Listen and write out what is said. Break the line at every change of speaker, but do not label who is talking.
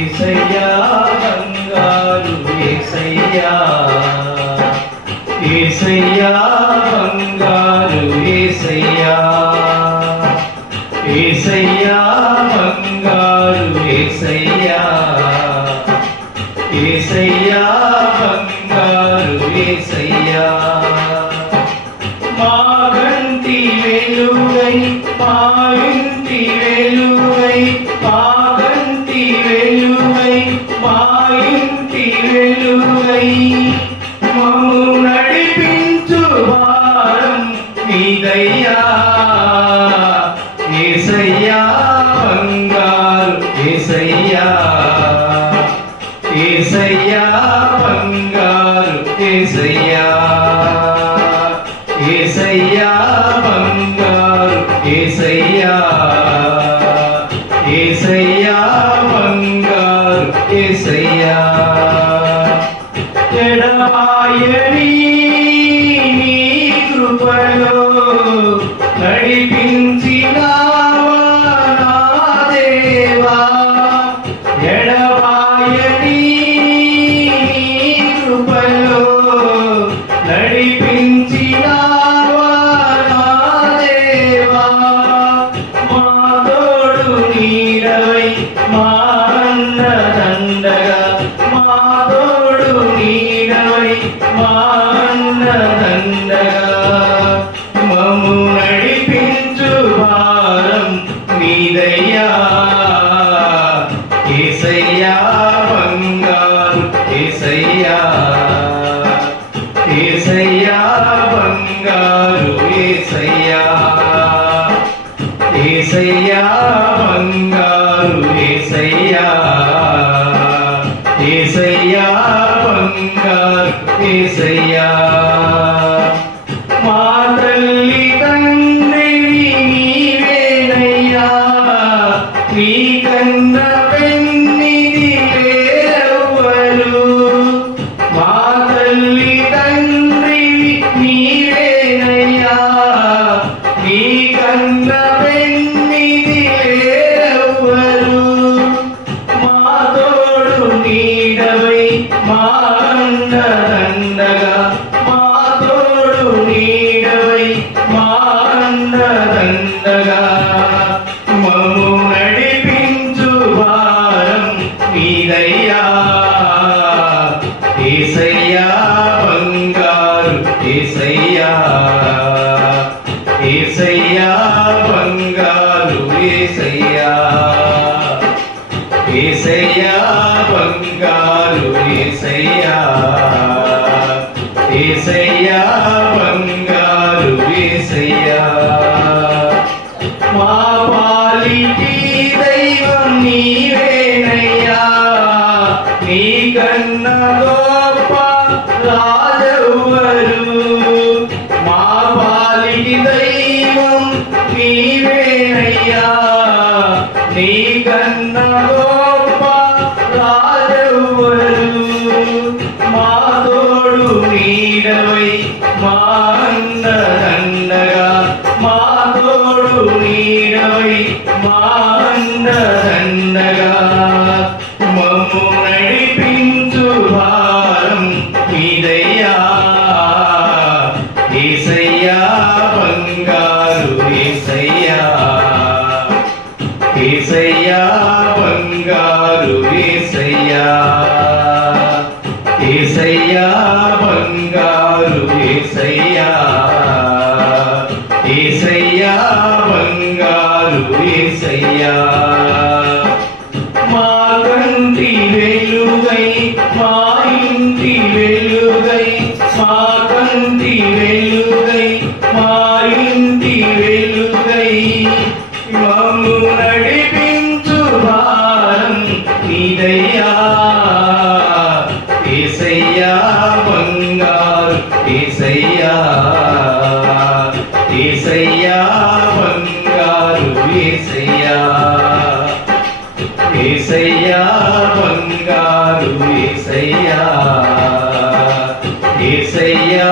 ఏసయ్యా బంగారు ఏసయ్యా. ఏసయ్యా బంగారు ఏసయ్యా. ఏసయ్యా బంగారు ఏసయ్యా. ఏసయ్యా బంగారు ఏసయ్యా. మా గంటి వెలుగై మా నీదయ్యా ఏసయ్యా బంగారు ఏసయ్యా ఏసయ్యా బంగారు ఏసయ్యా ఏసయ్యా బంగారు ఏసయ్యా ఏసయ్యా బంగారు ఏసయ్యా. నీడవై నడిపించు భారం నీదయ్యా ఏసయ్యా బంగారు ఏసయ్యా ఏసయ్యా బంగారు ఏసయ్యా ఏసయ్యా బంగారు ఏసయ్యా ఏసయ్యా బంగారు ఏసయ్యా. ఏసయ్యా బంగారు ఏసయ్యా. మా పాలిటి దైవం నీవేనయ్యా. నీ కన్న గొప్ప రాజవ్వరు మా పాలిటి దైవం నీవేనయ్యా. నీ కన్న నీడవై మా అండదండగా మా తోడు నీడవై మా అండదండగా మమ్ము నడిపించు భారం మీదయ్యా ఏసయ్యా. ఏసయ్యా బంగారు ఏసయ్యా. ఏసయ్యా బంగారు ఏసయ్యా. మా కంటి వెలుగై మా ఇంటి వెలుగై మా కంటి వెలుగై మా ఇంటి వెలుగై. మమ్ము నడిపించు భారం నీదయ్యా ఏసయ్యా బంగారు ఏసయ్యా ఏసయ్యా బంగారు ఏసయ్యా ఏసయ్యా